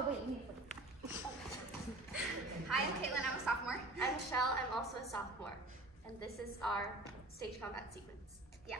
Oh, wait, you need to. Hi, I'm Caitlin. I'm a sophomore. I'm Michelle. I'm also a sophomore. And this is our stage combat sequence. Yeah.